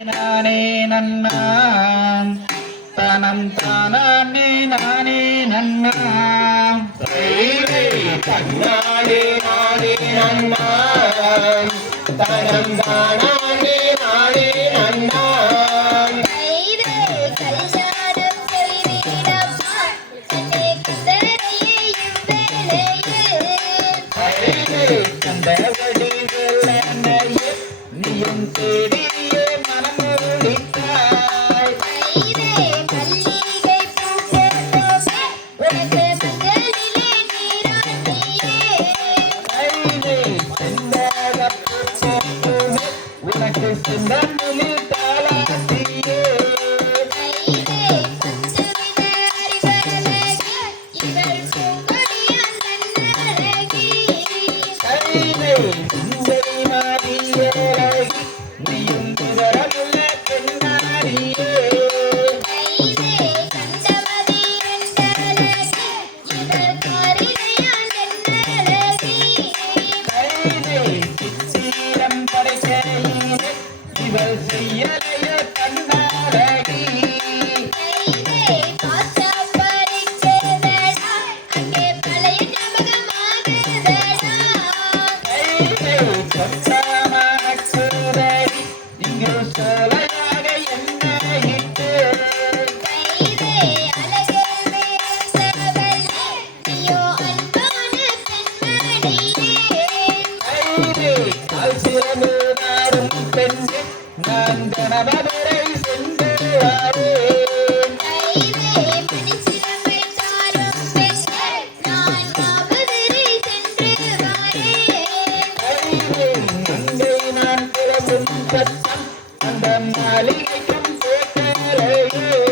நானே நன்னாம் தனம் தானே நானே நன்னாம் தன்னானே நானே நன்னாம் தனம் தானே நானே நன்னாம் கண்டபடி நீயும் தேடியே மனம் முடித்தாய் உனக்கு சிந்தனில் தாளாட்டியே நீயும் புதரமுள்ள பெண்ணாரியே சித்திரம் படைக்கையிலே இவள் செய்யலைய கண்ணாரடி இங்கு சோலையாக என்ன இட்டு சிறந்தாரும் பெண்ணு நான் கணவரை சென்று நான் புலவும் சத்தம் அந்த மாளிகைக்கும் போக்கலையே